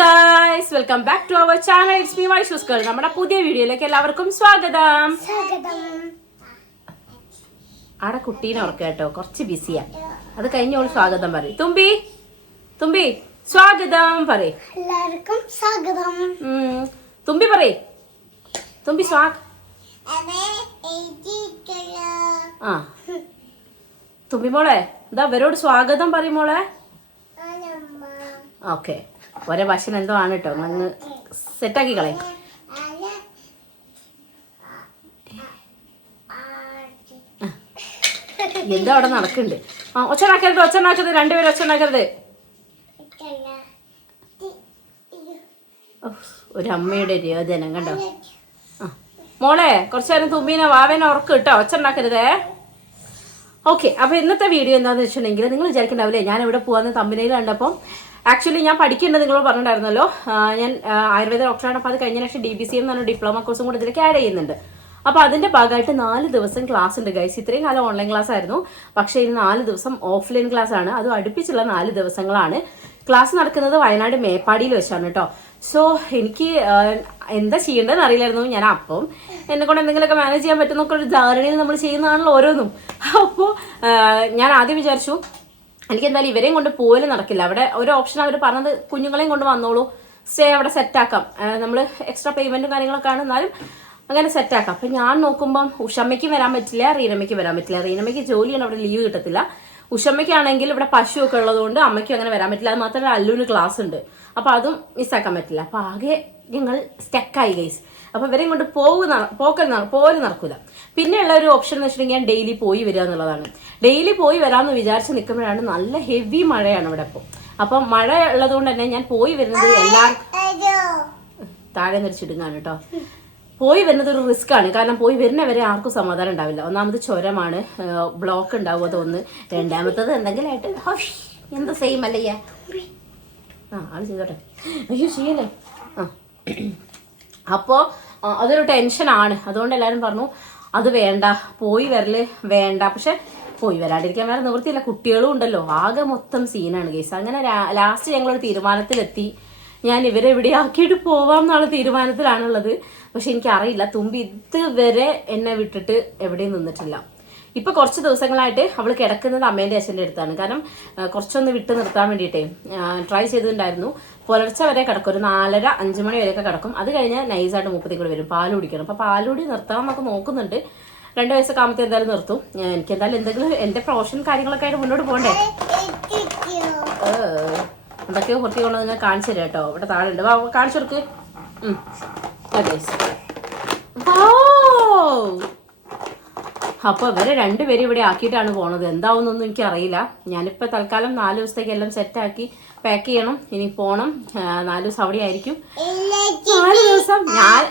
Guys welcome back to our channel it's me Vaishu's girl നമ്മുടെ പുതിയ വീഡിയോയിലേക്ക് എല്ലാവർക്കും സ്വാഗതം. ആടെ കുട്ടീനെ ഓർക്ക കേട്ടോ കുറച്ച് ബിസിയാ അത് കഴിഞ്ഞോൾ സ്വാഗതം പറയും. തുമ്പി തുമ്പി സ്വാഗതം പറയും. എല്ലാവർക്കും സ്വാഗതം. തുമ്പി പറയും. തുമ്പി സ്വാഗ ആ. തുമ്പി മോളെ എന്താ അവരോട് സ്വാഗതം പറയും മോളെ. ഓക്കെ. ഒരേ ഭക്ഷണം എന്തോ ആണ് കേട്ടോ അങ്ങ് സെറ്റാക്കി കളയും. എന്താ അവിടെ നടക്കുന്നുണ്ട് ആ ഒച്ചനാക്കരുത് ഒച്ചനാക്കരുത് രണ്ടുപേരും ഒച്ചനാക്കരുത് ഒരമ്മയുടെ രോദനം കണ്ടോ? മോളെ കുറച്ചു നേരം തുമ്പീനെ വാവേനെ ഉറക്ക് കേട്ടോ ഒച്ചണ്ടാക്കരുതേ. ഓക്കെ അപ്പൊ ഇന്നത്തെ വീഡിയോ എന്താന്ന് വെച്ചിട്ടുണ്ടെങ്കിൽ നിങ്ങൾ വിചാരിക്കണ്ടാവില്ലേ? ഞാൻ ഇവിടെ പോകാന്ന് തമ്മിനയിൽ കണ്ടപ്പോൾ ആക്ച്വലി ഞാൻ പഠിക്കേണ്ടത് നിങ്ങളോട് പറഞ്ഞിട്ടുണ്ടായിരുന്നല്ലോ. ഞാൻ ആയുർവേദ ഡോക്ടറാണ് അപ്പോൾ അത് കഴിഞ്ഞ ശേഷം ഡി ബി സി എന്ന് പറഞ്ഞ ഡിപ്ലോമ കോഴ്സും കൂടെ ഇതിലേക്ക് ആഡ് ചെയ്യുന്നുണ്ട്. അപ്പോൾ അതിന്റെ ഭാഗമായിട്ട് നാല് ദിവസം ക്ലാസ് ഉണ്ട് ഗൈസ് ഇത്രയും കാലം ഓൺലൈൻ ക്ലാസ് ആയിരുന്നു. പക്ഷേ ഇനി നാല് ദിവസം ഓഫ്ലൈൻ ക്ലാസ് ആണ്. അതും അടുപ്പിച്ചുള്ള നാല് ദിവസങ്ങളാണ്. ക്ലാസ് നടക്കുന്നത് വയനാട് മേപ്പാടിയിൽ വെച്ചാണ് കേട്ടോ സോ എനിക്ക് എന്താ ചെയ്യേണ്ടതെന്ന് അറിയില്ലായിരുന്നു. ഞാൻ അപ്പം എന്നെ കൊണ്ട് എന്തെങ്കിലുമൊക്കെ മാനേജ് ചെയ്യാൻ പറ്റുന്നൊക്കെ ഒരു ധാരണയിൽ നമ്മൾ ചെയ്യുന്നതാണല്ലോ ഓരോന്നും. അപ്പോൾ ഞാൻ ആദ്യം വിചാരിച്ചു എനിക്ക് എന്തായാലും ഇവരെയും കൊണ്ട് പോലും നടക്കില്ല. അവിടെ ഒരു ഓപ്ഷൻ അവർ പറഞ്ഞത് കുഞ്ഞുങ്ങളെയും കൊണ്ട് വന്നോളൂ. സ്റ്റേ അവിടെ സെറ്റാക്കാം നമ്മൾ എക്സ്ട്രാ പേയ്മെന്റും കാര്യങ്ങളൊക്കെ ആണ് എന്നാലും അങ്ങനെ സെറ്റാക്കാം അപ്പം ഞാൻ നോക്കുമ്പം ഉഷമ്മയ്ക്ക് വരാൻ പറ്റില്ല റീനമ്മയ്ക്ക് വരാൻ പറ്റില്ല. റീനമ്മയ്ക്ക് ജോലിയാണ് അവിടെ ലീവ് കിട്ടത്തില്ല. ഉഷമ്മയ്ക്കാണെങ്കിൽ ഇവിടെ പശു ഒക്കെ ഉള്ളതുകൊണ്ട് അമ്മയ്ക്കും അങ്ങനെ വരാൻ പറ്റില്ല. അത് മാത്രമല്ല അല്ലുവിന് ക്ലാസ് ഉണ്ട്. അപ്പൊ അതും മിസ്സാക്കാൻ പറ്റില്ല. അപ്പൊ ആകെ ഞങ്ങൾ സ്റ്റക്കായി ഗൈസ് അപ്പൊ ഇവരെയും കൊണ്ട് പോകുന്ന പോക്കൽ പോലും നടക്കൂല. പിന്നെയുള്ള ഒരു ഓപ്ഷൻ എന്ന് വെച്ചിട്ടുണ്ടെങ്കിൽ ഡെയിലി പോയി വരിക എന്നുള്ളതാണ്. ഡെയിലി പോയി വരാമെന്ന് വിചാരിച്ച് നിൽക്കുമ്പോഴാണ് നല്ല ഹെവി മഴയാണ് ഇവിടെ ഇപ്പോൾ അപ്പം മഴ ഉള്ളതുകൊണ്ട് തന്നെ ഞാൻ പോയി വരുന്നത് എല്ലാം താഴെ നിറച്ചിടുങ്ങാണ് കേട്ടോ. പോയി വരുന്നത് ഒരു റിസ്ക് ആണ്. കാരണം പോയി വരുന്നവരെ ആർക്കും സമാധാനം ഉണ്ടാവില്ല. ഒന്നാമത് ചുരമാണ്. ബ്ലോക്ക് ഉണ്ടാവും അതൊന്ന് രണ്ടാമത്തത് എന്തെങ്കിലും ആയിട്ട് ഹഷ്, എന്താ സെയിം അല്ലയ്യ ആ ആൾ ചെയ്തോട്ടെ. അയ്യോ ചെയ്യല്ലേ? ആ. അപ്പോൾ അതൊരു ടെൻഷനാണ് അതുകൊണ്ട് എല്ലാവരും പറഞ്ഞു അത് വേണ്ട പോയി വരൽ വേണ്ട. പക്ഷെ പോയി വരാണ്ടിരിക്കാൻ വേറെ നിവൃത്തിയില്ല. കുട്ടികളും ഉണ്ടല്ലോ ആകെ മൊത്തം സീനാണ് കേസ് അങ്ങനെ ലാസ്റ്റ് ഞങ്ങളൊരു തീരുമാനത്തിലെത്തി. ഞാൻ ഇവരെ ഇവിടെ ആക്കിയിട്ട് പോവാം എന്നുള്ള തീരുമാനത്തിലാണുള്ളത്. പക്ഷെ എനിക്കറിയില്ല തുമ്പി ഇതുവരെ എന്നെ വിട്ടിട്ട് എവിടെയും നിന്നിട്ടില്ല. ഇപ്പൊ കുറച്ച് ദിവസങ്ങളായിട്ട് അവൾ കിടക്കുന്നത് അമ്മേന്റെ അച്ഛന്റെ അടുത്താണ്. കാരണം കുറച്ചൊന്ന് വിട്ടു നിർത്താൻ വേണ്ടിയിട്ടേ ട്രൈ ചെയ്തിട്ടുണ്ടായിരുന്നു. പുലർച്ചെ വരെ കിടക്കും. ഒരു നാലര അഞ്ചു മണി വരെയൊക്കെ കിടക്കും. അത് കഴിഞ്ഞ് നൈസായിട്ട് മുപ്പത്തി കൂടി വരും. പാൽ കുടിക്കണം. അപ്പൊ പാലുകൂടി നിർത്താൻ എന്നൊക്കെ നോക്കുന്നുണ്ട്. രണ്ട് വയസ്സൊക്കെ ആകുമ്പോൾ എന്തായാലും നിർത്തും. ഞാൻ- എനിക്ക് എന്തായാലും എന്തെങ്കിലും എന്റെ പ്രൊഫഷൻ കാര്യങ്ങളൊക്കെ ആയിട്ട് മുന്നോട്ട് പോകണ്ടേ. എന്തൊക്കെയോ കുട്ടി കൊണ്ട് നിങ്ങൾ കാണിച്ചു തരാം കേട്ടോ. ഇവിടെ താഴെ ഉണ്ട് കാണിച്ചു കൊടുക്ക്. അതെ അപ്പൊ ഇവരെ രണ്ടുപേരും ഇവിടെ ആക്കിയിട്ടാണ് പോണത്. എന്താവുന്നൊന്നും എനിക്കറിയില്ല. ഞാനിപ്പോൾ ഞാനിപ്പോ തൽക്കാലം നാല് ദിവസത്തേക്ക് എല്ലാം സെറ്റാക്കി പാക്ക് ചെയ്യണം. ഇനി പോണം. നാലു ദിവസം അവിടെ ആയിരിക്കും നാല് ദിവസം ഞാൻ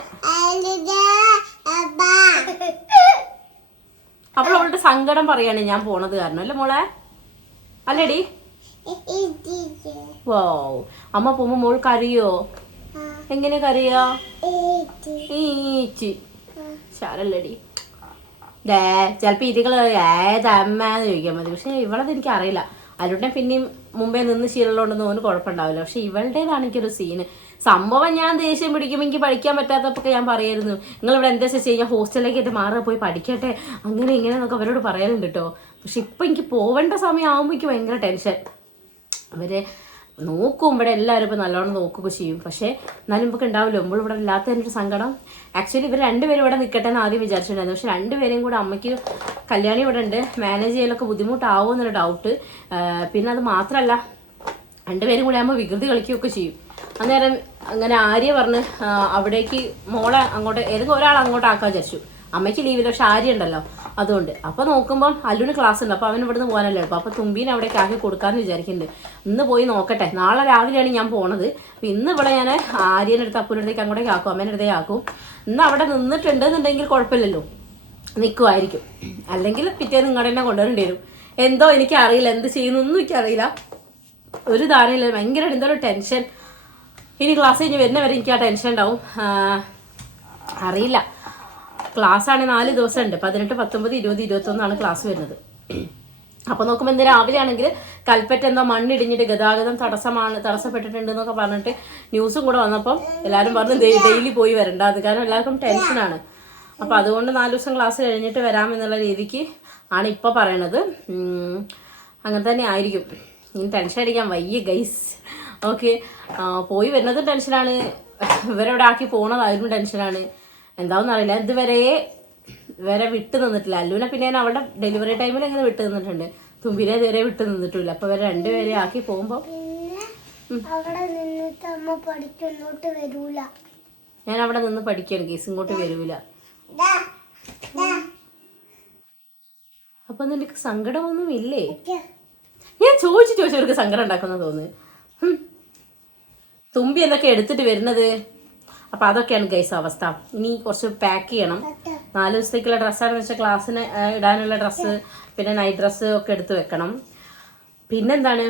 അപ്പോൾ അവളുടെ സങ്കടം പറയാണ് ഞാൻ പോണത് കാരണം. അല്ലേ മോളെ? അല്ലേടി? വോ. അമ്മ പോകുമ്പോ മോൾ കരയോ? എങ്ങനെ കരയോ? ഈച്ചി. ശാരല്ലടി ഡേ ചിലപ്പോ ഇതികൾ ഏതമ്മന്ന് ചോദിക്കാൻ മതി. പക്ഷെ ഇവളത് എനിക്ക് അറിയില്ല അരുട്ടെ പിന്നെയും മുമ്പേ നിന്ന് ശീലമുണ്ടെന്ന് ഓന് കുഴപ്പമുണ്ടാവില്ല. പക്ഷെ ഇവളുടേതാണ് എനിക്കൊരു സീന് സംഭവം ഞാൻ ദേഷ്യം പിടിക്കുമ്പോൾ എനിക്ക് പഠിക്കാൻ പറ്റാത്തപ്പോൾ ഞാൻ പറയായിരുന്നു നിങ്ങൾ ഇവിടെ എന്താ വെച്ചാൽ കഴിഞ്ഞാൽ ഹോസ്റ്റലിലേക്ക് ആയിട്ട് മാറി പോയി പഠിക്കട്ടെ. അങ്ങനെ ഇങ്ങനെ എന്നൊക്കെ അവരോട് പറയാറുണ്ട് കേട്ടോ പക്ഷെ ഇപ്പം എനിക്ക് പോവേണ്ട സമയം ആകുമ്പോൾ എനിക്ക് ഭയങ്കര ടെൻഷൻ അവർ നോക്കും ഇവിടെ എല്ലാവരും ഇപ്പം നല്ലോണം നോക്കുകയൊക്കെ ചെയ്യും. പക്ഷേ എന്നാലും നമുക്ക് ഉണ്ടാവില്ല. നമ്മൾ ഇവിടെ ഇല്ലാത്തതിന്റെ ഒരു സങ്കടം. ആക്ച്വലി ഇവർ രണ്ടുപേരും ഇവിടെ നിൽക്കട്ടെ എന്ന് ആദ്യം വിചാരിച്ചിട്ടുണ്ടായിരുന്നു. പക്ഷെ രണ്ടുപേരെയും കൂടെ അമ്മയ്ക്ക് കല്യാണി ഇവിടെ ഉണ്ട്. മാനേജ് ചെയ്യലൊക്കെ ബുദ്ധിമുട്ടാവും എന്നൊരു ഡൗട്ട് പിന്നെ അത് മാത്രമല്ല രണ്ടുപേരും കൂടെ ആകുമ്പോൾ വികൃതി കളിക്കുകയൊക്കെ ചെയ്യും. അന്നേരം അങ്ങനെ ആര്യ പറഞ്ഞ് അവിടേക്ക് മോളെ അങ്ങോട്ട് ഏതെങ്കിലും ഒരാൾ അങ്ങോട്ട് ആക്കാൻ വിചാരിച്ചു. അമ്മയ്ക്ക് ലീവില്ല പക്ഷെ ആര്യ ഉണ്ടല്ലോ. അതുകൊണ്ട്. അപ്പൊ നോക്കുമ്പോൾ അല്ലുന് ക്ലാസ് ഉണ്ട്. അപ്പൊ അവൻ ഇവിടുന്ന് പോകാനല്ലേ അപ്പൊ തുമ്പീനെ അവിടെ ആക്കി കൊടുക്കാന്ന് വിചാരിക്കുന്നുണ്ട്. ഇന്ന് പോയി നോക്കട്ടെ. നാളെ രാവിലെയാണ് ഞാൻ പോണത്. അപ്പൊ ഇന്ന് ഇവിടെ ഞാൻ ആര്യന്റെ അടുത്ത് അപ്പൂന്റെ അടുത്തേക്ക് അങ്ങോട്ടേക്ക് ആക്കും അമ്മേന്റെ അടുത്തേക്ക് ആക്കും. ഇന്ന് അവിടെ നിന്നിട്ടുണ്ട് എന്നുണ്ടെങ്കിൽ കുഴപ്പമില്ലല്ലോ. നിൽക്കുമായിരിക്കും അല്ലെങ്കിൽ പിറ്റേ നിങ്ങളുടെ തന്നെ കൊണ്ടുവരേണ്ടി വരും. എന്തോ എനിക്ക് അറിയില്ല എന്ത് ചെയ്യുന്നൊന്നും എനിക്കറിയില്ല. ഒരു ധാരണയില്ല. ഭയങ്കര എന്തോ ഒരു ടെൻഷൻ. ഇനി ക്ലാസ് കഴിഞ്ഞ് വരുന്നവരെ എനിക്ക് ആ ടെൻഷൻ ഉണ്ടാവും. അറിയില്ല. ക്ലാസ് ആണ് നാല് ദിവസം ഉണ്ട് പതിനെട്ട് പത്തൊമ്പത് ഇരുപത് ഇരുപത്തൊന്നാണ് ക്ലാസ് വരുന്നത്. അപ്പൊ നോക്കുമ്പോൾ ഇന്ന് രാവിലെ ആണെങ്കിൽ കൽപ്പറ്റ എന്തോ മണ്ണിടിഞ്ഞിട്ട് ഗതാഗതം തടസ്സമാണ് തടസ്സപ്പെട്ടിട്ടുണ്ട് എന്നൊക്കെ പറഞ്ഞിട്ട് ന്യൂസും കൂടെ വന്നപ്പോൾ എല്ലാവരും പറഞ്ഞു ഡെയിലി പോയി വരണ്ട. അത് കാരണം എല്ലാവർക്കും ടെൻഷനാണ് അപ്പൊ അതുകൊണ്ട് നാല് ദിവസം ക്ലാസ് കഴിഞ്ഞിട്ട് വരാമെന്നുള്ള രീതിക്ക് ആണ് ഇപ്പൊ പറയണത്. അങ്ങനെ തന്നെ ആയിരിക്കും. ഇനി ടെൻഷൻ അടിക്കാൻ വയ്യ ഗൈസ് ഓക്കെ പോയി വരുന്നതും ടെൻഷനാണ് ഇവരവിടെ ആക്കി പോണതായിരുന്നു ടെൻഷനാണ് എന്താണെന്ന് അറിയില്ല. ഇതുവരെ വരെ വിട്ടു നിന്നിട്ടില്ല. അല്ലുവിനെ പിന്നെ ഞാൻ അവളുടെ ഡെലിവറി ടൈമിൽ ഇങ്ങനെ വിട്ടു നിന്നിട്ടുണ്ട്. തുമ്പിനെ ഇതുവരെ വിട്ടു നിന്നിട്ടില്ല. അപ്പൊ ഇവരെ രണ്ടുപേരെ ആക്കി പോകുമ്പോ അവിടെ നിന്നിട്ട് അമ്മ പഠിക്കുന്നോട്ട് വരൂല. ഞാൻ അവിടെ നിന്ന് പഠിക്കുകയാണ്. കേസ് ഇങ്ങോട്ട് വരൂല. അപ്പൊ നിനക്ക് സങ്കടമൊന്നും ഇല്ലേ ഞാൻ ചോദിച്ചു ചോദിച്ചവർക്ക് സങ്കടം ഉണ്ടാക്കുന്ന തോന്നുന്നു തുമ്പി എന്നൊക്കെ എടുത്തിട്ട് വരുന്നത്? അപ്പൊ അതൊക്കെയാണ് ഗൈസ് അവസ്ഥ. ഇനി കുറച്ച് പാക്ക് ചെയ്യണം. നാല് ദിവസത്തേക്കുള്ള ഡ്രസ്സാണെന്ന് വെച്ചാൽ ക്ലാസ്സിന് ഇടാനുള്ള ഡ്രസ്സ് പിന്നെ നൈറ്റ് ഡ്രസ്സ് ഒക്കെ എടുത്ത് വെക്കണം. പിന്നെന്താണ്?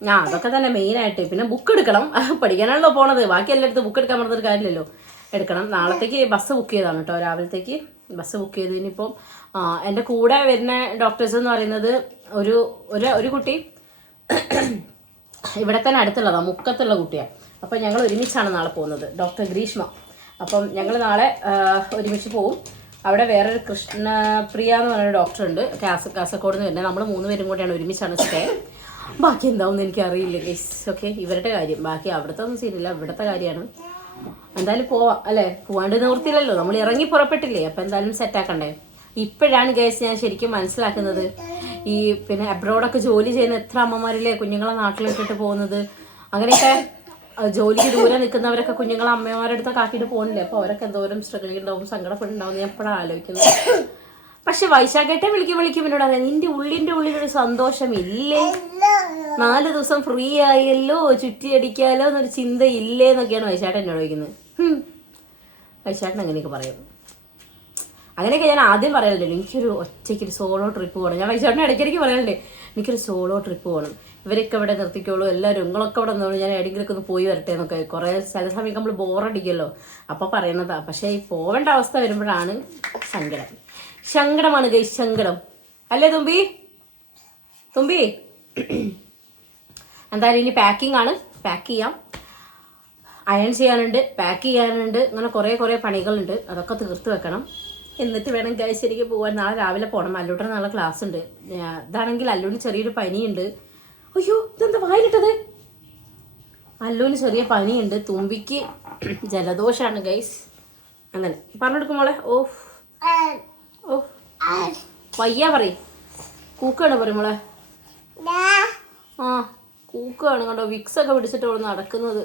ആ അതൊക്കെ തന്നെ മെയിൻ ആയിട്ട്. പിന്നെ ബുക്ക് എടുക്കണം. പഠിക്കാനാണല്ലോ പോണത്. ബാക്കി എല്ലായിടത്തും ബുക്ക് എടുക്കാൻ പറഞ്ഞൊരു കാര്യമില്ലല്ലോ. എടുക്കണം. നാളത്തേക്ക് ബസ് ബുക്ക് ചെയ്താണ് കേട്ടോ. രാവിലത്തേക്ക് ബസ് ബുക്ക് ചെയ്ത് ഇനിയിപ്പം എന്റെ കൂടെ വരുന്ന ഡോക്ടേഴ്സ് എന്ന് പറയുന്നത് ഒരു ഒരു ഒരു കുട്ടി ഇവിടെ തന്നെ അടുത്തുള്ളതാണ് മുക്കത്തുള്ള കുട്ടിയാണ് അപ്പം ഞങ്ങൾ ഒരുമിച്ചാണ് നാളെ പോകുന്നത്. ഡോക്ടർ ഗ്രീഷ്മ. അപ്പം ഞങ്ങൾ നാളെ ഒരുമിച്ച് പോവും. അവിടെ വേറൊരു കൃഷ്ണപ്രിയ എന്ന് പറയുന്ന ഡോക്ടർ ഉണ്ട്. കാസ കാസർഗോഡ് നിന്ന് നമ്മൾ മൂന്ന് പേരും കൂടെയാണ് ഒരുമിച്ചാണ് സ്റ്റേ ബാക്കി എന്താവും എനിക്ക് അറിയില്ല ഗൈസ് ഓക്കെ ഇവരുടെ കാര്യം. ബാക്കി അവിടുത്തെ ഒന്നും സീനില്ല ഇവിടുത്തെ കാര്യമാണ്. എന്തായാലും പോവാം അല്ലേ? പോവാണ്ട് നിവൃത്തിയില്ലല്ലോ. നമ്മൾ ഇറങ്ങി പുറപ്പെട്ടില്ലേ? അപ്പം എന്തായാലും സെറ്റാക്കണ്ടേ ഇപ്പോഴാണ് ഗൈസ് ഞാൻ ശരിക്കും മനസ്സിലാക്കുന്നത്. ഈ പിന്നെ അബ്രോഡൊക്കെ ജോലി ചെയ്യുന്ന എത്ര അമ്മമാരില്ലേ? കുഞ്ഞുങ്ങളെ നാട്ടിലിട്ടിട്ട് പോകുന്നത്. അങ്ങനെയൊക്കെ ജോലിക്ക് ദൂരെ നിൽക്കുന്നവരൊക്കെ കുഞ്ഞുങ്ങളെ അമ്മമാരുടെ അടുത്തൊക്കെ ആക്കിയിട്ട് പോകുന്നില്ലേ അപ്പോൾ അവരൊക്കെ എന്തോരം സ്ട്രഗിൾ ഉണ്ടാവും സങ്കടപ്പെടുന്നുണ്ടാവും ഞാൻ എപ്പോഴാണ് ആലോചിക്കുന്നത്. പക്ഷെ വൈശാഖേട്ടെ വിളിക്കും വിളിക്കും എന്നോട് അറിയാം നിന്റെ ഉള്ളിന്റെ ഉള്ളിലൊരു സന്തോഷം ഇല്ലേ നാല് ദിവസം ഫ്രീ ആയല്ലോ ചുറ്റിയടിക്കാലോ എന്നൊരു ചിന്ത ഇല്ലേ എന്നൊക്കെയാണ് വൈശാട്ടൻ എന്നോട് ചോദിക്കുന്നത്. വൈശാട്ടൻ അങ്ങനെയൊക്കെ പറയും. അങ്ങനെയൊക്കെ ഞാൻ ആദ്യം പറയാനുണ്ടല്ലോ എനിക്കൊരു ഒറ്റയ്ക്ക് ഒരു സോളോ ട്രിപ്പ് പോകണം ഞാൻ വൈശാട്ടിന് ഇടയ്ക്കിടയ്ക്ക് പറയാനുണ്ട് എനിക്കൊരു സോളോ ട്രിപ്പ് പോകണം ഇവരൊക്കെ ഇവിടെ നിർത്തിക്കോളൂ എല്ലാവരും നിങ്ങളൊക്കെ ഇവിടെ നിന്നോളൂ ഞാൻ എവിടെയെങ്കിലൊക്കെ ഒന്ന് പോയി വരട്ടെ എന്നൊക്കെ. കുറേ ചില സമയം നമ്മൾ ബോറടിക്കുമല്ലോ അപ്പോൾ പറയുന്നതാ പക്ഷേ ഈ പോവേണ്ട അവസ്ഥ വരുമ്പോഴാണ് സങ്കടം. ശങ്കടമാണ് ഗൈ ശങ്കടം അല്ലേ തുമ്പി? തുമ്പി? എന്തായാലും ഇനി പാക്കിംഗ് ആണ്. പാക്ക് ചെയ്യാം. അയൺ ചെയ്യാനുണ്ട് പാക്ക് ചെയ്യാനുണ്ട്. അങ്ങനെ കുറേ കുറേ പണികളുണ്ട്. അതൊക്കെ തീർത്ത് വെക്കണം. എന്നിട്ട് വേണം ഗൈസ് എനിക്ക് പോകാൻ നാളെ രാവിലെ പോകണം അല്ലൂട്ടൻ നാളെ ക്ലാസ് ഉണ്ട്. ഇതാണെങ്കിൽ അല്ലൂന് ചെറിയൊരു പനിയുണ്ട്. അയ്യോ ഇതെന്താ വായിലിട്ടത്? അല്ലോന് ചെറിയ പനിയുണ്ട് തുമ്പിക്ക് ജലദോഷമാണ് ഗൈസ് അങ്ങനെ. പറഞ്ഞെടുക്കും മോളെ. ഓ ഓ വയ്യ പറ കൂക്കാണ് പറയും മോളെ? ആ കൂക്കാണ് കണ്ടോ. വിക്സ് ഒക്കെ പിടിച്ചിട്ട് അവിടെ നടക്കുന്നത്.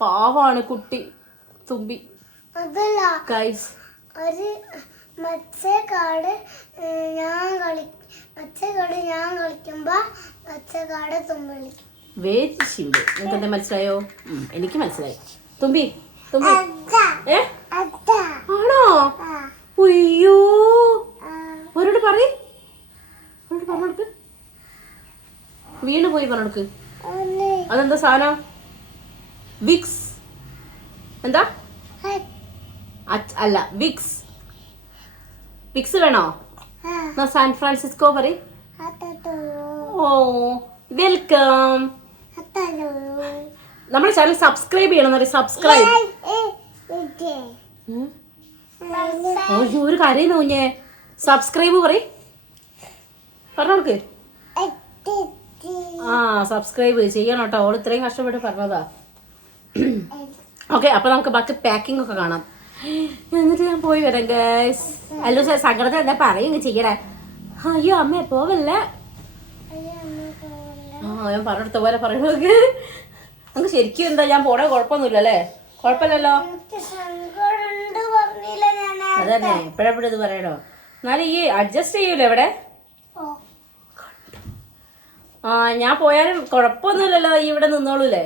പാവാണ് കുട്ടി തുമ്പി. ഗൈസ് മത്സ്യക്കാട് ഏഹ്, ഞാൻ കളി മത്സ്യക്കാട് ഞാൻ കളിക്കുമ്പോ മത്സ്യക്കാട് തുമ്പി കളിക്കും വെരി സിമ്പിൾ നിങ്ങൾക്ക് എന്താ മനസ്സിലായോ എനിക്ക് മനസ്സിലായി. തുമ്പി തുമ്പി. ഏ? ആണോ? ഉയ്യോ അവരോട് പറയ്. അവരോട് പറഞ്ഞെടുക്ക് വീണ് പോയി പറഞ്ഞെടുക്ക് അതെന്താ സാധനം? വിക്സ്. എന്താ? അല്ല വിക്സ്. വിക്സ് വേണോ? എന്നാ സാൻ ഫ്രാൻസിസ്കോ പറ ഓ വെൽക്കം. നമ്മുടെ ചാനൽ സബ്സ്ക്രൈബ് ചെയ്യണം സബ്സ്ക്രൈബ് ഓ ഒരു കരയുന്നു കുഞ്ഞെ സബ്സ്ക്രൈബ് പറ പറഞ്ഞോടുക്ക് ആ സബ്സ്ക്രൈബ് ചെയ്യണം കേട്ടോ. അവൾ ഇത്രയും കഷ്ടപ്പെട്ട് പറഞ്ഞതാ. ഓക്കെ അപ്പൊ നമുക്ക് ബാക്കി പാക്കിംഗ് ഒക്കെ കാണാം. എന്നിട്ട് ഞാൻ പോയി വരാം ഗൈസ് അല്ലോ സാർ സങ്കടത്തിൽ എന്താ പറയുക? ചെയ്യണേ അയ്യോ അമ്മ പോവല്ല. ആ ഞാൻ പറഞ്ഞെടുത്ത പോലെ പറയണോക്ക് നമുക്ക് ശരിക്കും എന്താ ഞാൻ പോണേ കുഴപ്പമൊന്നുമില്ല അല്ലേ? കുഴപ്പമില്ലല്ലോ. അതന്നെ എപ്പോഴെപ്പോഴും ഇത് പറയണോ? എന്നാലും ഈ അഡ്ജസ്റ്റ് ചെയ്യൂലേ ഇവിടെ? ആ ഞാൻ പോയാലും കുഴപ്പമൊന്നുമില്ലല്ലോ ഈ ഇവിടെ നിന്നോളൂലേ.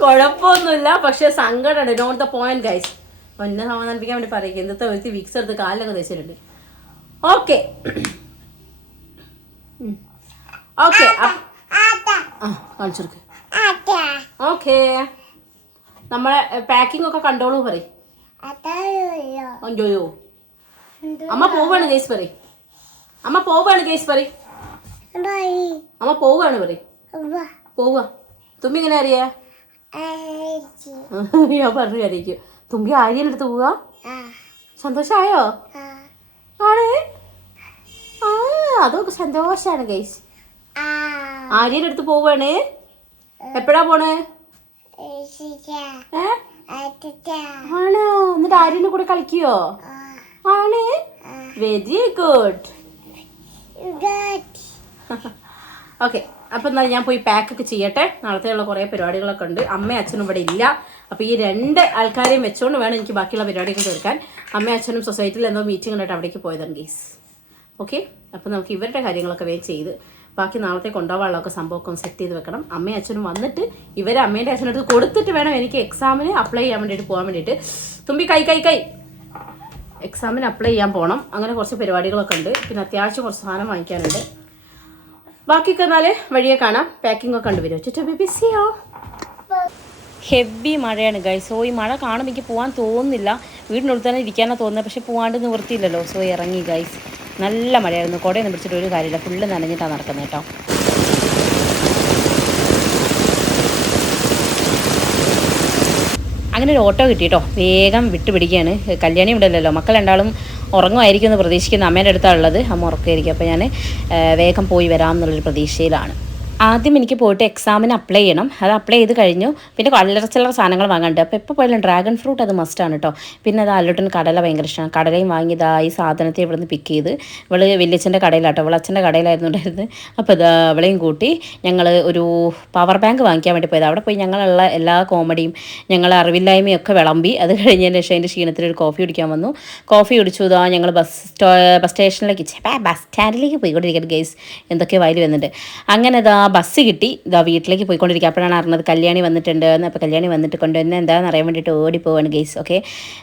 കുഴപ്പമൊന്നുമില്ല പക്ഷേ സങ്കടമുണ്ട്. നോട്ട് ദ പോയിന്റ് ഗൈസ് ഒന്നെ സമാധാനിപ്പിക്കാൻ വേണ്ടി പറയുക. ഇന്നത്തെ വ്യക്തി വിക്സ് എടുത്ത് കാലിലൊക്കെ തേച്ചിട്ടുണ്ട്. ഓക്കെ ഓക്കെ കാണിച്ചെടുക്ക് ഓക്കെ നമ്മളെ പാക്കിംഗ് ഒക്കെ കണ്ടോളൂ പറയും. അയ്യോയോ അമ്മ പോവാണ് കേസ് പറ അമ്മ പോവാണ് കേസ് പറ ബൈ അമ്മ പോവാണ് പറ വാ പോവാ. തുമ്പി ഇങ്ങനെ അറിയാ? ഞാൻ പറഞ്ഞു അറിയിക്കും. തുമ്പി ആര്യന്റെ അടുത്ത് പോവാ. സന്തോഷമായോ ആ. ആ അതൊക്കെ സന്തോഷാണ് ഗൈസ് ആര്യന്റെ അടുത്ത് പോവാണ്. എപ്പോഴാ പോണേ? ആണോ? എന്നിട്ട് ആര്യന്റെ കൂടെ കളിക്കുവോ? ആ. ആണ്. വെരി ഗുഡ് ഗാറ്റ് ഓക്കെ അപ്പം എന്നാൽ ഞാൻ പോയി പാക്കൊക്കെ ചെയ്യട്ടെ. നാളത്തെയുള്ള കുറേ പരിപാടികളൊക്കെ ഉണ്ട്. അമ്മയും അച്ഛനും ഇവിടെ ഇല്ല. അപ്പോൾ ഈ രണ്ട് ആൾക്കാരെയും വെച്ചുകൊണ്ട് വേണം എനിക്ക് ബാക്കിയുള്ള പരിപാടികൾ തീർക്കാൻ. അമ്മയും അച്ഛനും സൊസൈറ്റിയിൽ എന്തോ മീറ്റിംഗ് ഉണ്ടായിട്ട് അവിടേക്ക് പോയതാണ് ഗീസ് ഓക്കെ അപ്പം നമുക്ക് ഇവരുടെ കാര്യങ്ങളൊക്കെ വേഗം ചെയ്ത് ബാക്കി നാളത്തെ കൊണ്ടുപോകാനുള്ളതൊക്കെ സംഭവമൊക്കെ സെറ്റ് ചെയ്ത് വെക്കണം. അമ്മയും അച്ഛനും വന്നിട്ട് ഇവരെ അമ്മേന്റെ അച്ഛന്റെ അടുത്ത് കൊടുത്തിട്ട് വേണം എനിക്ക് എക്സാമിന് അപ്ലൈ ചെയ്യാൻ വേണ്ടിയിട്ട് പോകാൻ വേണ്ടിയിട്ട്. തുമ്പി കൈ കൈ കൈ. എക്സാമിന് അപ്ലൈ ചെയ്യാൻ പോകണം അങ്ങനെ കുറച്ച് പരിപാടികളൊക്കെ ഉണ്ട്. പിന്നെ അത്യാവശ്യം കുറച്ച് സാധനം വാങ്ങിക്കാനുണ്ട്. ബാക്കിയൊക്കെ എന്നാൽ വഴിയെ കാണാം. പാക്കിംഗ് ഒക്കെ കണ്ടുവരും ചുറ്റാ ബിസിയോ ഹെവി മഴയാണ് ഗൈസ് സോ ഈ മഴ കാണുമ്പോൾ എനിക്ക് പോകാൻ തോന്നുന്നില്ല. വീടിനുള്ളിൽ തന്നെ ഇരിക്കാനാണ് തോന്നുന്നത് പക്ഷേ പോകാണ്ട് നിവൃത്തിയില്ലല്ലോ. സോ ഇറങ്ങി ഗൈസ് നല്ല മഴയായിരുന്നു. കുടയൊന്നും പിടിച്ചിട്ട് ഒരു കാര്യമില്ല. ഫുള്ള് നനഞ്ഞിട്ടാണ് നടക്കുന്നത് കേട്ടോ. അങ്ങനെ ഒരു ഓട്ടോ കിട്ടി കേട്ടോ. വേഗം വിട്ടുപിടിക്കുകയാണ്. കല്യാണി ഇവിടെ മക്കൾ രണ്ടാളും ഉറങ്ങുമായിരിക്കും എന്ന് പ്രതീക്ഷിക്കുന്ന അമ്മേന്റെ അടുത്താണ് ഉള്ളത് അമ്മ ഉറക്കമായിരിക്കും അപ്പോൾ ഞാൻ വേഗം പോയി വരാം എന്നുള്ളൊരു പ്രതീക്ഷയിലാണ്. ആദ്യം എനിക്ക് പോയിട്ട് എക്സാമിന് അപ്ലൈ ചെയ്യണം. അത് അപ്ലൈ ചെയ്ത് കഴിഞ്ഞു. പിന്നെ കള്ളറ ചില്ലറ സാധനങ്ങൾ വാങ്ങാനുണ്ട്. അപ്പോൾ എപ്പോൾ പോയാലും ഡ്രാഗൺ ഫ്രൂട്ട് അത് മസ്റ്റ് ആണ് കേട്ടോ പിന്നെ അത് അല്ലോട്ടിന് കടല ഭയങ്കര ഇഷ്ടമാണ് കടലയും വാങ്ങിയതാ ഈ സാധനത്തെ ഇവിടെ നിന്ന് പിക്ക് ചെയ്ത് ഇവൾ വലിയച്ഛന്റെ കടയിലാട്ടോ. ഇവൾ അച്ഛന്റെ കടയിലായിരുന്നു ഉണ്ടായിരുന്നത് അപ്പോൾ അത് അവളെയും കൂട്ടി ഞങ്ങൾ ഒരു പവർ ബാങ്ക് വാങ്ങിക്കാൻ വേണ്ടി പോയത്. അവിടെ പോയി ഞങ്ങളുള്ള എല്ലാ കോമഡിയും ഞങ്ങൾ അറിവില്ലായ്മയും ഒക്കെ വിളമ്പി. അത് കഴിഞ്ഞതിന് ശേഷം അതിന്റെ ക്ഷീണത്തിൽ ഒരു കോഫി കുടിക്കാൻ വന്നു. കോഫി കുടിച്ചു. ഇതാ ഞങ്ങൾ ബസ് ബസ് സ്റ്റേഷനിലേക്ക് ബസ് സ്റ്റാൻഡിലേക്ക് പോയിക്കൊണ്ടിരിക്കുന്നത് ഗൈസ് എന്തൊക്കെ വയൽ വന്നിട്ട് അങ്ങനെ ഇതാ ബസ് കിട്ടി. ഇതാ വീട്ടിലേക്ക് പോയിക്കൊണ്ടിരിക്കുക. അപ്പോഴാണ് അറിഞ്ഞത് കല്യാണി വന്നിട്ടുണ്ട് എന്ന്. അപ്പോൾ കല്യാണി വന്നിട്ട് കൊണ്ടുവന്ന് എന്താണെന്ന് അറിയാൻ വേണ്ടിയിട്ട് ഓടി പോവാണ് ഗെയ്സ് ഓക്കെ.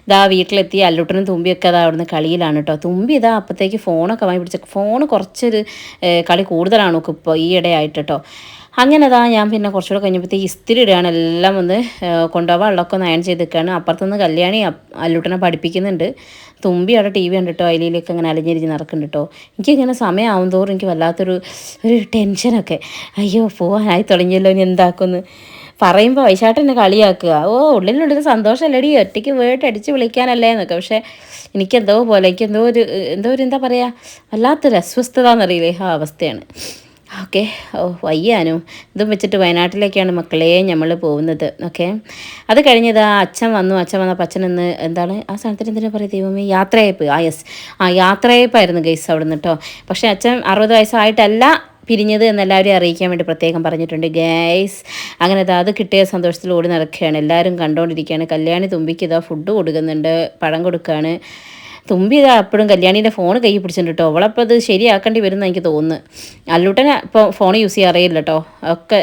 ഇതാ വീട്ടിലെത്തി. അല്ലുട്ടനും തുമ്പിയൊക്കെ അതാ അവിടുന്ന് കളിയിലാണ് കേട്ടോ. തുമ്പി ഇതാ അപ്പോഴത്തേക്ക് ഫോണൊക്കെ വാങ്ങി പിടിച്ച ഫോൺ കുറച്ചൊരു കളി കൂടുതലാണ് ഒക്കെ ഇപ്പോൾ ഈ ഇടയായിട്ട് കേട്ടോ. അങ്ങനെ അതാ ഞാൻ പിന്നെ കുറച്ചുകൂടെ കഴിഞ്ഞപ്പോഴത്തേക്ക് ഇസ്തിരി ഇടുകയാണ്. എല്ലാം ഒന്ന് കൊണ്ടുപോകാൻ ഉള്ളൊക്കെ ഒന്ന് അയൺ ചെയ്ത് നിൽക്കുകയാണ് അപ്പുറത്തുനിന്ന് കല്യാണി അല്ലുട്ടനെ പഠിപ്പിക്കുന്നുണ്ട്. തുമ്പി അവിടെ ടി വി കണ്ടിട്ടോ അതിലേക്ക് അങ്ങനെ അലിഞ്ഞിരിഞ്ഞ് നടക്കുന്നുണ്ട് കേട്ടോ എനിക്കിങ്ങനെ സമയമാവും തോറും എനിക്ക് വല്ലാത്തൊരു ഒരു ടെൻഷനൊക്കെ. അയ്യോ പോകാനായി തുടങ്ങിയല്ലോ ഇനി എന്താക്കുമെന്ന്. പറയുമ്പോൾ വൈശാട്ട് എന്നെ കളിയാക്കുക. ഓ ഉള്ളിനുള്ളിൽ സന്തോഷമല്ലടി ഒറ്റയ്ക്ക് വീട്ട് അടിച്ച് വിളിക്കാനല്ലേ എന്നൊക്കെ. പക്ഷേ എനിക്കെന്തോ പോലെ എനിക്കെന്തോ ഒരു എന്തോ ഒരു എന്താ പറയുക വല്ലാത്തൊരു അസ്വസ്ഥത എന്നറിയില്ലേ ആ അവസ്ഥയാണ്. ഓക്കെ. ഓ വയ്യാനും. ഇതും വെച്ചിട്ട് വയനാട്ടിലേക്കാണ് മക്കളെ നമ്മൾ പോകുന്നത്. ഓക്കെ. അത് കഴിഞ്ഞത് ആ അച്ഛൻ വന്നു. അച്ഛൻ വന്ന അച്ഛൻ ഇന്ന് എന്താണ്? ആ സ്ഥലത്തിന് എന്തിനാ പറയുക ദൈവമേ? യാത്രയപ്പ്. ആ യെസ്. ആ യാത്രയപ്പായിരുന്നു ഗൈസ് അവിടെ നിന്ന് കേട്ടോ പക്ഷേ അച്ഛൻ അറുപത് വയസ്സായിട്ടല്ല പിരിഞ്ഞത് എന്നെല്ലാവരെയും അറിയിക്കാൻ വേണ്ടി പ്രത്യേകം പറഞ്ഞിട്ടുണ്ട്. ഗൈസ് അങ്ങനെ അത് കിട്ടിയ സന്തോഷത്തിൽ ഓടി നടക്കുകയാണ്. എല്ലാവരും കണ്ടുകൊണ്ടിരിക്കുകയാണ് കല്യാണി തുമ്പിക്ക് ഇതാ ഫുഡ് കൊടുക്കുന്നുണ്ട്. പഴം കൊടുക്കുകയാണ് തുമ്പി ഇതാ എപ്പോഴും കല്യാണീന്റെ ഫോൺ കൈ പിടിച്ചിട്ടുണ്ട് കേട്ടോ. അവളപ്പോൾ അത് ശരിയാക്കേണ്ടി വരുമെന്ന് എനിക്ക് തോന്നുന്നു. അല്ലൂട്ടൻ ഇപ്പോൾ ഫോൺ യൂസ് ചെയ്യാറിയില്ല കേട്ടോ. ഒക്കെ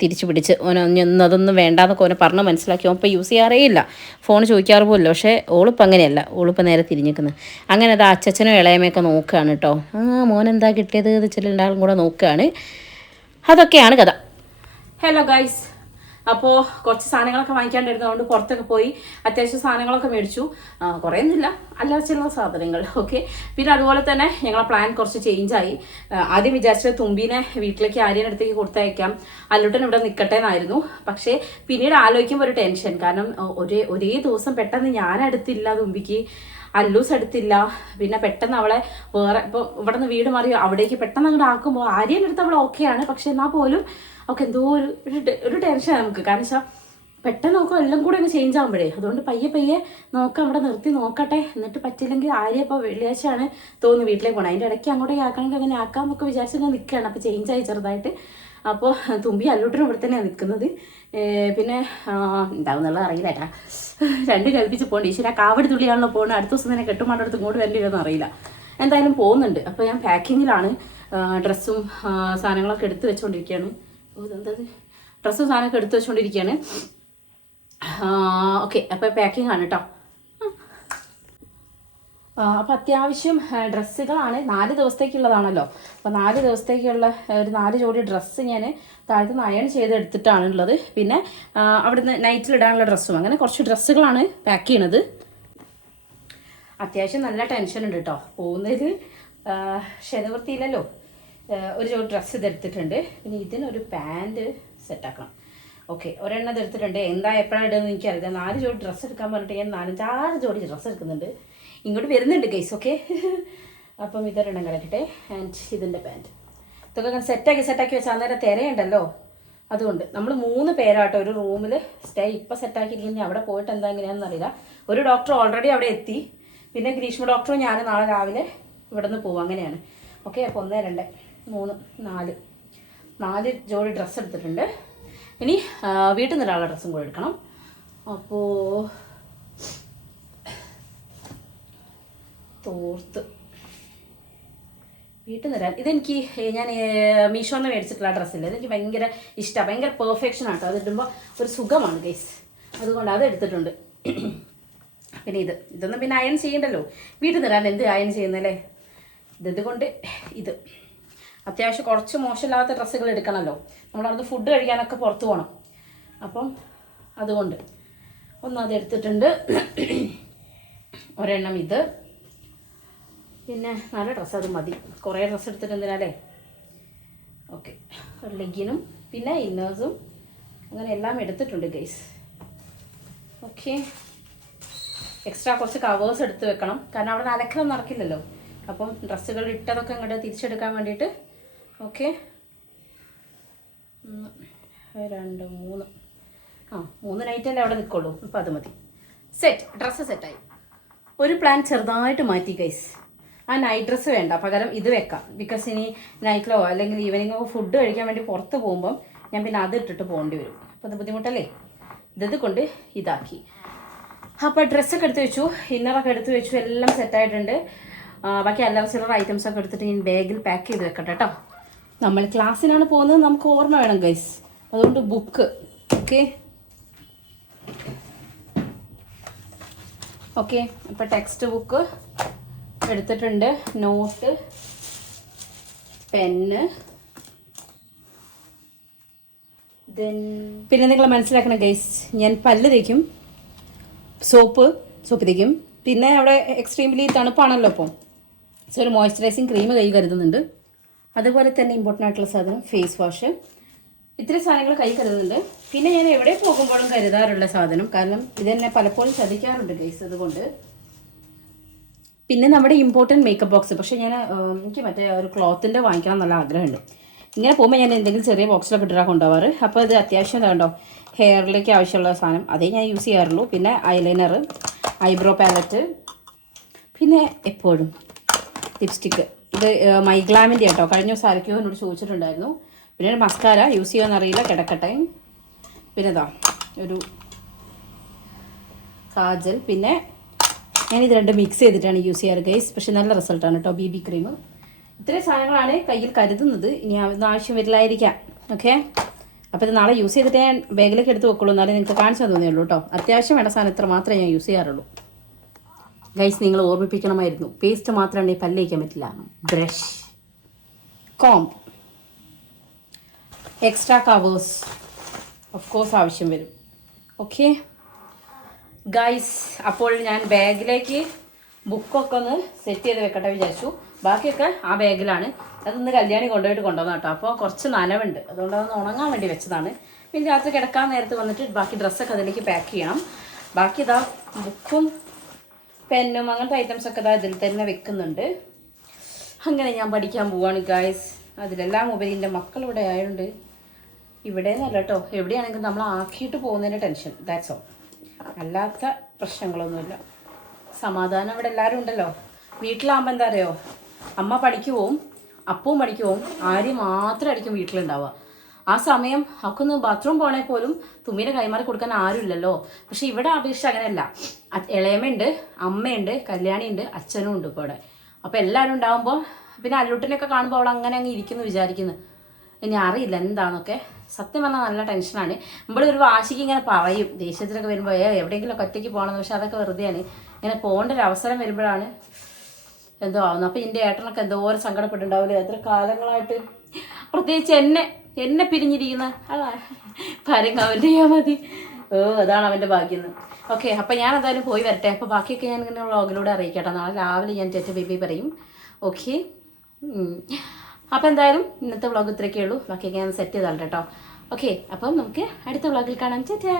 തിരിച്ചു പിടിച്ച് ഓനെ ഒന്നും അതൊന്നും വേണ്ടാന്നൊക്കെ ഓനെ പറഞ്ഞ് മനസ്സിലാക്കി. ഓൻ ഇപ്പോൾ യൂസ് ചെയ്യാറേയില്ല ഫോൺ ചോദിക്കാറ് പോലല്ലോ പക്ഷേ ഓളിപ്പോൾ അങ്ങനെയല്ല. ഓളിപ്പോൾ നേരെ തിരിഞ്ഞിരിക്കുന്നത് അങ്ങനെ അത് അച്ഛനും ഇളയമ്മയൊക്കെ നോക്കുകയാണ് കേട്ടോ. ആ മോൻ എന്താ കിട്ടിയത് എന്ന് വെച്ചാൽ രണ്ടാളും കൂടെ നോക്കുകയാണ്. അതൊക്കെയാണ് കഥ. ഹലോ ഗൈസ് അപ്പോൾ കുറച്ച് സാധനങ്ങളൊക്കെ വാങ്ങിക്കാണ്ടിരുന്നതുകൊണ്ട് പുറത്തൊക്കെ പോയി അത്യാവശ്യം സാധനങ്ങളൊക്കെ മേടിച്ചു. കുറേയൊന്നുമില്ല. അല്ലാച്ചുള്ള സാധനങ്ങൾ. ഓക്കെ പിന്നെ അതുപോലെ തന്നെ ഞങ്ങളെ പ്ലാൻ കുറച്ച് ചേഞ്ചായി ആദ്യം വിചാരിച്ചത് തുമ്പീനെ വീട്ടിലേക്ക് ആര്യന്റെ അടുത്തേക്ക് കൊടുത്തയക്കാം. അല്ലുട്ടൻ ഇവിടെ നിൽക്കട്ടെ എന്നായിരുന്നു. പക്ഷേ പിന്നീട് ആലോചിക്കുമ്പോൾ ഒരു ടെൻഷൻ കാരണം ഒരേ ഒരേ ദിവസം പെട്ടെന്ന് ഞാൻ അടുത്തില്ല തുമ്പിക്ക്. അല്ലൂസ് എടുത്തില്ല പിന്നെ പെട്ടെന്ന് അവളെ വേറെ ഇപ്പോൾ ഇവിടെ നിന്ന് വീട് മാറി അവിടേക്ക് പെട്ടെന്ന് അങ്ങോട്ട് ആക്കുമ്പോൾ ആര്യന്റെ അടുത്ത് അവൾ ഓക്കെയാണ് പക്ഷെ എന്നാൽ പോലും അവൾക്ക് എന്തോ ഒരു ഒരു ടെൻഷനാണ് നമുക്ക്. കാരണം വെച്ചാൽ പെട്ടെന്ന് നോക്കാം എല്ലാം കൂടെ അങ്ങ് ചേഞ്ച് ആകുമ്പോഴേ അതുകൊണ്ട് പയ്യെ പയ്യെ നോക്കാം അവിടെ നിർത്തി നോക്കട്ടെ. എന്നിട്ട് പറ്റില്ലെങ്കിൽ ആര്യ ഇപ്പോൾ വെള്ളിയാഴ്ചയാണ് തോന്നുന്നു വീട്ടിലേക്ക് പോകണം അതിന്റെ ഇടയ്ക്ക് അങ്ങോട്ടേക്ക് ആക്കണമെങ്കിൽ അങ്ങനെ ആക്കാം എന്നൊക്കെ വിചാരിച്ച് ഞാൻ നിൽക്കുകയാണ് അപ്പോൾ ചേഞ്ച് ആയി ചെറുതായിട്ട്. അപ്പോൾ തുമ്പി അല്ലൂട്ടനും ഇവിടെ തന്നെയാണ് നിൽക്കുന്നത് പിന്നെ എന്താവുന്നുള്ള അറിയില്ല ഏട്ടാ രണ്ട് കൽപ്പിച്ച് പോകണ്ട. ഈശ്വര കാവടി തുള്ളിയാണല്ലോ പോകുന്നത് അടുത്ത ദിവസം തന്നെ കെട്ടുമാണ്ടടുത്ത് ഇങ്ങോട്ട് വരേണ്ടി വരുമെന്ന് അറിയില്ല. എന്തായാലും പോകുന്നുണ്ട്. അപ്പോൾ ഞാൻ പാക്കിങ്ങിലാണ് ഡ്രസ്സും സാധനങ്ങളൊക്കെ എടുത്ത് വെച്ചുകൊണ്ടിരിക്കുകയാണ് ഡ്രസ്സും സാധനമൊക്കെ എടുത്തു വെച്ചുകൊണ്ടിരിക്കുകയാണ് ഓക്കെ അപ്പോൾ പാക്കിംഗ് ആണ് കേട്ടോ അപ്പോൾ അത്യാവശ്യം ഡ്രസ്സുകളാണ്. നാല് ദിവസത്തേക്കുള്ളതാണല്ലോ. അപ്പോൾ നാല് ദിവസത്തേക്കുള്ള ഒരു നാല് ജോഡി ഡ്രസ്സ് ഞാൻ താഴത്ത് നയൺ അയൺ ചെയ്ത് എടുത്തിട്ടാണ് ഉള്ളത്. പിന്നെ അവിടുന്ന് നൈറ്റിൽ ഇടാനുള്ള ഡ്രസ്സും. അങ്ങനെ കുറച്ച് ഡ്രസ്സുകളാണ് പാക്ക് ചെയ്യണത്. അത്യാവശ്യം നല്ല ടെൻഷൻ ഉണ്ട് കേട്ടോ പോകുന്നതിൽ ശനിവൃത്തിയില്ലല്ലോ. ഒരു ഡ്രസ്സ് ഇതെടുത്തിട്ടുണ്ട്. പിന്നെ ഇതിനൊരു പാന്റ് സെറ്റാക്കണം ഓക്കെ ഒരെണ്ണം ഇതെടുത്തിട്ടുണ്ട്. എന്താ എപ്പോഴാണ് ഇടുന്നത് എനിക്കറിയില്ല. നാല് ജോഡി ഡ്രസ്സ് എടുക്കാൻ പറഞ്ഞിട്ട് ഞാൻ നാലഞ്ചാറ് ജോഡി ഡ്രസ്സ് എടുക്കുന്നുണ്ട്. ഇങ്ങോട്ട് വരുന്നുണ്ട് ഗൈസ് ഓക്കെ അപ്പം ഇതൊരെണ്ണം കളക്കട്ടെ ആൻഡ് ഇതിന്റെ പാന്റ് ഇതൊക്കെ സെറ്റാക്കി സെറ്റാക്കി വെച്ചാൽ അന്നേരം തിരയുണ്ടല്ലോ. അതുകൊണ്ട് നമ്മൾ മൂന്ന് പേരാട്ടോ ഒരു റൂമിൽ സ്റ്റേ ഇപ്പം സെറ്റാക്കിയിരിക്കുന്നത് അവിടെ പോയിട്ട് എന്താ എങ്ങനെയാണെന്ന് അറിയില്ല. ഒരു ഡോക്ടർ ഓൾറെഡി അവിടെ എത്തി. പിന്നെ ഗ്രീഷ്മ ഡോക്ടറും ഞാൻ നാളെ രാവിലെ ഇവിടെ നിന്ന് പോകും അങ്ങനെയാണ്. ഓക്കെ അപ്പോൾ ഒന്നേ രണ്ട്. മൂന്ന് നാല്. നാല് ജോഡി ഡ്രസ്സ് എടുത്തിട്ടുണ്ട്. ഇനി വീട്ടിൽ നിന്ന് ഒരാളുടെ ഡ്രസ്സും കൂടെ എടുക്കണം. അപ്പോൾ തോർത്ത്. വീട്ടിൽ നിന്ന് തരാൻ ഇതെനിക്ക് ഞാൻ മീഷോന്ന് മേടിച്ചിട്ടുള്ള ഡ്രസ്സില്ല ഇതെനിക്ക് ഭയങ്കര ഇഷ്ടമാണ് ഭയങ്കര പെർഫെക്ഷൻ ആട്ടോ അത് ഇടുമ്പോൾ ഒരു സുഖമാണ് ഗൈസ് അതുകൊണ്ട് അത് എടുത്തിട്ടുണ്ട്. പിന്നെ ഇത്. ഇതൊന്നും പിന്നെ അയൺ ചെയ്യണ്ടല്ലോ. വീട്ടിൽ നിന്ന് തരാൻ എന്ത് അയൺ ചെയ്യുന്നല്ലേ ഇത് ഇതുകൊണ്ട് ഇത്. അത്യാവശ്യം കുറച്ച് മോശമില്ലാത്ത ഡ്രസ്സുകൾ എടുക്കണമല്ലോ നമ്മളവിടുന്ന് ഫുഡ് കഴിക്കാനൊക്കെ പുറത്ത് പോകണം അപ്പം അതുകൊണ്ട് ഒന്ന് അത് എടുത്തിട്ടുണ്ട്. ഒരെണ്ണം ഇത്. പിന്നെ നല്ല ഡ്രസ്സ് അത് മതി. കുറേ ഡ്രസ്സ് എടുത്തിട്ട് എന്തിനാലേ? ഓക്കെ ഒരു ലെഗിനും പിന്നെ ഇന്നേഴ്സും അങ്ങനെ എല്ലാം എടുത്തിട്ടുണ്ട് ഗൈസ് ഓക്കെ എക്സ്ട്രാ കുറച്ച് കവേഴ്സ് എടുത്ത് വെക്കണം. കാരണം അവിടെ അലക്കണം നടക്കില്ലല്ലോ. അപ്പം ഡ്രസ്സുകൾ ഇട്ടതൊക്കെ ഇങ്ങോട്ട് തിരിച്ചെടുക്കാൻ വേണ്ടിയിട്ട് ഓക്കെ. ഒന്ന് രണ്ട് മൂന്ന്. ആ മൂന്ന് നൈറ്റ് നൈറ്റല്ലേ അവിടെ നിൽക്കുള്ളൂ ഇപ്പം അത് മതി. സെറ്റ് ഡ്രസ്സ് സെറ്റായി ഒരു പ്ലാൻ ചെറുതായിട്ട് മാറ്റി ഗൈസ് ആ നൈറ്റ് ഡ്രസ്സ് വേണ്ട. പകരം ഇത് വെക്കാം. ബിക്കോസ് ഇനി നൈറ്റിലോ അല്ലെങ്കിൽ ഈവനിങ്ങോ ഫുഡ് കഴിക്കാൻ വേണ്ടി പുറത്ത് പോകുമ്പം ഞാൻ പിന്നെ അത് ഇട്ടിട്ട് പോകേണ്ടി വരും. അപ്പോൾ അത് ബുദ്ധിമുട്ടല്ലേ? ഇത് കൊണ്ട് ഇതാക്കി. അപ്പോൾ ഡ്രസ്സൊക്കെ എടുത്ത് വെച്ചു. ഇന്നറൊക്കെ എടുത്ത് വെച്ചു. എല്ലാം സെറ്റായിട്ടുണ്ട് ബാക്കി അല്ലറ ചില്ലറ ഐറ്റംസൊക്കെ എടുത്തിട്ട് ഞാൻ ബാഗിൽ പാക്ക് ചെയ്ത് വെക്കട്ടെ കേട്ടോ നമ്മൾ ക്ലാസ്സിനാണ് പോകുന്നത് നമുക്ക് ഓർമ്മ വേണം ഗൈസ് അതുകൊണ്ട് ബുക്ക് ഓക്കെ ഓക്കെ ഇപ്പോൾ ടെക്സ്റ്റ് ബുക്ക് എടുത്തിട്ടുണ്ട്. നോട്ട് പെന്ന് പിന്നെ നിങ്ങൾ മനസ്സിലാക്കണം ഗൈസ് ഞാൻ പല്ല് തേക്കും സോപ്പ് സോപ്പ് തേക്കും. പിന്നെ അവിടെ എക്സ്ട്രീംലി തണുപ്പാണല്ലോ അപ്പം സോ ഒരു മോയ്സ്ചറൈസിങ് ക്രീം കൈ കരുതുന്നുണ്ട്. അതുപോലെ തന്നെ ഇമ്പോർട്ടന്റ് ആയിട്ടുള്ള സാധനം ഫേസ് വാഷ് ഇത്തരം സാധനങ്ങൾ കൈ കരുതുന്നുണ്ട്. പിന്നെ ഞാൻ എവിടെ പോകുമ്പോഴും കരുതാറുള്ള സാധനം കാരണം ഇത് തന്നെ പലപ്പോഴും ചതിക്കാറുണ്ട് ഗൈസ് അതുകൊണ്ട്. പിന്നെ നമ്മുടെ ഇമ്പോർട്ടന്റ് മേക്കപ്പ് ബോക്സ് പക്ഷേ ഞാൻ എനിക്ക് മറ്റേ ഒരു ക്ലോത്തിന്റെ വാങ്ങിക്കണം നല്ല ആഗ്രഹമുണ്ട്. ഇങ്ങനെ പോകുമ്പോൾ ഞാൻ എന്തെങ്കിലും ചെറിയ ബോക്സിലൊക്കെ ഇട്ടിട്ടാണ് കൊണ്ടുപോകാറ് അപ്പോൾ ഇത് അത്യാവശ്യം കണ്ടോ ഹെയറിലേക്ക് ആവശ്യമുള്ള സാധനം. അതേ ഞാൻ യൂസ് ചെയ്യാറുള്ളൂ. പിന്നെ ഐലൈനർ ഐബ്രോ പാലറ്റ് പിന്നെ എപ്പോഴും ലിപ്സ്റ്റിക്ക് ഇത് മൈഗ്ലാമിന്റെ കേട്ടോ കഴിഞ്ഞ ദിവസം ആരൊക്കെയോ എന്നോട് ചോദിച്ചിട്ടുണ്ടായിരുന്നു. പിന്നെ ഒരു മസ്കാര യൂസ് ചെയ്യുമെന്നറിയില്ല കിടക്കട്ടെ. പിന്നെ ഇതാ ഒരു കാജൽ. പിന്നെ ഞാനിത് രണ്ട് മിക്സ് ചെയ്തിട്ടാണ് യൂസ് ചെയ്യാറ് ഗൈസ് പക്ഷെ നല്ല റിസൾട്ടാണ് കേട്ടോ ബി ബി ക്രീം ഇത്രയും സാധനങ്ങളാണ് കയ്യിൽ കരുതുന്നത്. ഇനി അതൊന്നും ആവശ്യം വരില്ലായിരിക്കാം. ഓക്കെ അപ്പോൾ ഇത് നാളെ യൂസ് ചെയ്തിട്ട് ഞാൻ ബാഗിലേക്ക് എടുത്ത് വെക്കുള്ളൂ. എന്നാലേ നിങ്ങൾക്ക് കാണിച്ചു തന്നേ ഉള്ളൂ കേട്ടോ. അത്യാവശ്യം വേണ്ട സാധനം ഇത്ര മാത്രമേ ഞാൻ യൂസ് ചെയ്യാറുള്ളൂ. ഗൈസ് നിങ്ങൾ ഓർമ്മിപ്പിക്കണമായിരുന്നു. പേസ്റ്റ് മാത്രമാണ് ഈ തേക്കാൻ പറ്റില്ല. Brush comb extra covers of course ആവശ്യം വരും. ഓക്കെ ഗൈസ് അപ്പോൾ ഞാൻ ബാഗിലേക്ക് ബുക്കൊക്കെ ഒന്ന് സെറ്റ് ചെയ്ത് വെക്കട്ടെ വിചാരിച്ചു. ബാക്കിയൊക്കെ ആ ബാഗിലാണ്. അതൊന്ന് കല്യാണി കൊണ്ടുപോയിട്ട് കൊണ്ടുവന്ന കേട്ടോ അപ്പോൾ കുറച്ച് നനവുണ്ട്. അതുകൊണ്ട് അതൊന്ന് ഉണങ്ങാൻ വേണ്ടി വെച്ചതാണ്. പിന്നെ രാത്രി കിടക്കാൻ നേരത്ത് വന്നിട്ട് ബാക്കി ഡ്രസ്സൊക്കെ അതിലേക്ക് പാക്ക് ചെയ്യണം. ബാക്കി ഇതാ ബുക്കും പെന്നും അങ്ങനത്തെ ഐറ്റംസ് ഒക്കെ അതിൽ തന്നെ വെക്കുന്നുണ്ട്. അങ്ങനെ ഞാൻ പഠിക്കാൻ പോവാണ് ഗായ്സ് അതിലെല്ലാം ഉപരി എന്റെ മക്കൾ ഇവിടെ ആയതുകൊണ്ട് ഇവിടെ നിന്നല്ല കേട്ടോ എവിടെയാണെങ്കിലും നമ്മൾ ആക്കിയിട്ട് പോകുന്നതിന്റെ ടെൻഷൻ ദാറ്റ്സ് ഓൾ അല്ലാത്ത പ്രശ്നങ്ങളൊന്നുമില്ല. സമാധാനം ഇവിടെ എല്ലാവരും ഉണ്ടല്ലോ. വീട്ടിലാകുമ്പോൾ എന്താ അറിയോ? അമ്മ പഠിക്കുവോം പോവും അപ്പവും പഠിക്കുവോം ആര് മാത്രം മാത്രമായിരിക്കും വീട്ടിലുണ്ടാവുക. ആ സമയം അവക്കൊന്ന് ബാത്റൂം പോണേ പോലും തുമ്മിനെ കൈമാറി കൊടുക്കാൻ ആരുമില്ലല്ലോ. പക്ഷെ ഇവിടെ അപേക്ഷിച്ച് അങ്ങനെയല്ല. ഇളയമ്മയുണ്ട് അമ്മയുണ്ട് കല്യാണിയുണ്ട് അച്ഛനും ഉണ്ട് ഇപ്പോൾ ഇവിടെ. അപ്പോൾ എല്ലാവരും ഉണ്ടാകുമ്പോൾ പിന്നെ അല്ലൂട്ടിനൊക്കെ കാണുമ്പോൾ അവൾ അങ്ങനെ അങ്ങ് ഇരിക്കുന്നു വിചാരിക്കുന്നു. ഇനി അറിയില്ല എന്താണെന്നൊക്കെ സത്യം പറഞ്ഞാൽ നല്ല ടെൻഷനാണ് ഇവിടെ ഒരു വാശിക്ക് ഇങ്ങനെ പറയും. ദേഷ്യത്തിലൊക്കെ വരുമ്പോൾ എവിടെയെങ്കിലും ഒറ്റയ്ക്ക് പോകണമെന്ന് പക്ഷെ അതൊക്കെ വെറുതെയാണ്. ഇങ്ങനെ പോകേണ്ട ഒരു അവസരം വരുമ്പോഴാണ് എന്തോ ആവുന്നു അപ്പം എന്റെ ഏട്ടനൊക്കെ എന്തോരം സങ്കടപ്പെട്ടുണ്ടാവില്ലേ എത്ര കാലങ്ങളായിട്ട് പ്രത്യേകിച്ച് എന്നെ എന്നെ പിരിഞ്ഞിരിക്കുന്ന അതാ പരങ്ങ അവന്റെ മതി. ഓ അതാണ് അവന്റെ ഭാഗ്യം ഓക്കെ അപ്പം ഞാൻ എന്തായാലും പോയി വരട്ടെ. അപ്പോൾ ബാക്കിയൊക്കെ ഞാൻ ഇങ്ങനെ വ്ളോഗിലൂടെ അറിയിക്കട്ടെ. കേട്ടോ നാളെ രാവിലെ ഞാൻ ചേച്ചി ബേബി പറയും. ഓക്കെ അപ്പം എന്തായാലും ഇന്നത്തെ വ്ളോഗ് ഇത്രയൊക്കെ ഉള്ളൂ. ബാക്കിയൊക്കെ ഞാൻ സെറ്റ് ചെയ്താൽ കേട്ടോ. ഓക്കെ അപ്പം നമുക്ക് അടുത്ത വ്ളോഗിൽ കാണാം. ചേട്ടാ